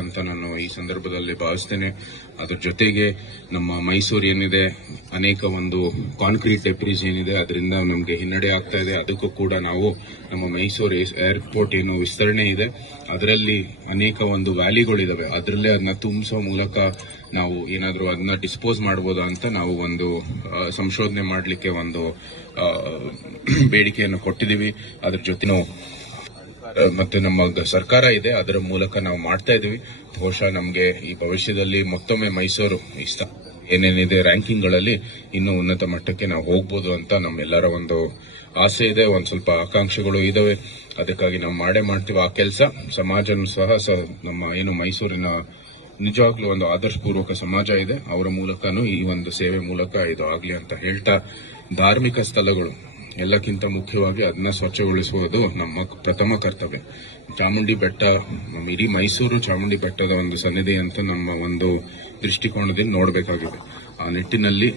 ಅಂತ ನಾನು ಈ ಸಂದರ್ಭದಲ್ಲಿ ಭಾವಿಸ್ತೇನೆ. ಅದರ ಜೊತೆಗೆ ನಮ್ಮ ಮೈಸೂರು ಏನಿದೆ, ಅನೇಕ ಒಂದು ಕಾಂಕ್ರೀಟ್ ಡೆಪ್ರೀಸ್ ಏನಿದೆ, ಅದರಿಂದ ನಮಗೆ ಹಿನ್ನಡೆ ಆಗ್ತಾ ಇದೆ. ಅದಕ್ಕೂ ಕೂಡ ನಾವು ನಮ್ಮ ಮೈಸೂರು ಏರ್ಪೋರ್ಟ್ ಏನು ವಿಸ್ತರಣೆ ಇದೆ. ಅದರಲ್ಲಿ ಅನೇಕ ಒಂದು ವ್ಯಾಲಿಗಳಿದಾವೆ. ಅದರಲ್ಲೇ ಅದನ್ನ ತುಂಬಿಸೋ ಮೂಲಕ ನಾವು ಏನಾದರೂ ಅದನ್ನ ಡಿಸ್ಪೋಸ್ ಮಾಡ್ಬೋದಾ ಅಂತ ನಾವು ಒಂದು ಸಂಶೋಧನೆ ಮಾಡಲಿಕ್ಕೆ ಒಂದು ಬೇಡಿಕೆಯನ್ನು ಕೊಟ್ಟಿದ್ದೀವಿ. ಅದ್ರ ಜೊತೆ ಮತ್ತೆ ನಮ್ಮ ಸರ್ಕಾರ ಇದೆ, ಅದರ ಮೂಲಕ ನಾವು ಮಾಡ್ತಾ ಇದೀವಿ ಬಹುಶಃ ನಮಗೆ ಈ ಭವಿಷ್ಯದಲ್ಲಿ ಮತ್ತೊಮ್ಮೆ ಮೈಸೂರು ಇಷ್ಟ ಏನೇನಿದೆ ರ್ಯಾಂಕಿಂಗ್ಗಳಲ್ಲಿ ಇನ್ನೂ ಉನ್ನತ ಮಟ್ಟಕ್ಕೆ ನಾವು ಹೋಗ್ಬೋದು ಅಂತ ನಮ್ಮೆಲ್ಲರ ಒಂದು ಆಸೆ ಇದೆ, ಒಂದು ಸ್ವಲ್ಪ ಆಕಾಂಕ್ಷೆಗಳು ಇದಾವೆ. ಅದಕ್ಕಾಗಿ ನಾವು ಮಾಡೇ ಮಾಡ್ತೀವಿ ಆ ಕೆಲಸ. ಸಮಾಜನೂ ಸಹ ನಮ್ಮ ಏನು ಮೈಸೂರಿನ ನಿಜವಾಗ್ಲೂ ಒಂದು ಆದರ್ಶಪೂರ್ವಕ ಸಮಾಜ ಇದೆ. ಅವರ ಮೂಲಕನೂ ಈ ಒಂದು ಸೇವೆ ಮೂಲಕ ಇದು ಆಗಲಿ ಅಂತ ಹೇಳ್ತಾ ಧಾರ್ಮಿಕ ಸ್ಥಳಗಳು ಎಲ್ಲಕ್ಕಿಂತ ಮುಖ್ಯವಾಗಿ ಅದನ್ನ ಸ್ವಚ್ಛಗೊಳಿಸುವುದು ನಮ್ಮ ಪ್ರಥಮ ಕರ್ತವ್ಯ. ಚಾಮುಂಡಿ ಬೆಟ್ಟ, ಇಡೀ ಮೈಸೂರು ಚಾಮುಂಡಿ ಬೆಟ್ಟದ ಒಂದು ಸನ್ನಿಧಿ ಅಂತ ನಮ್ಮ ಒಂದು ದೃಷ್ಟಿಕೋನದಿಂದ ನೋಡಬೇಕಾಗಿದೆ. ಆ ನಿಟ್ಟಿನಲ್ಲಿ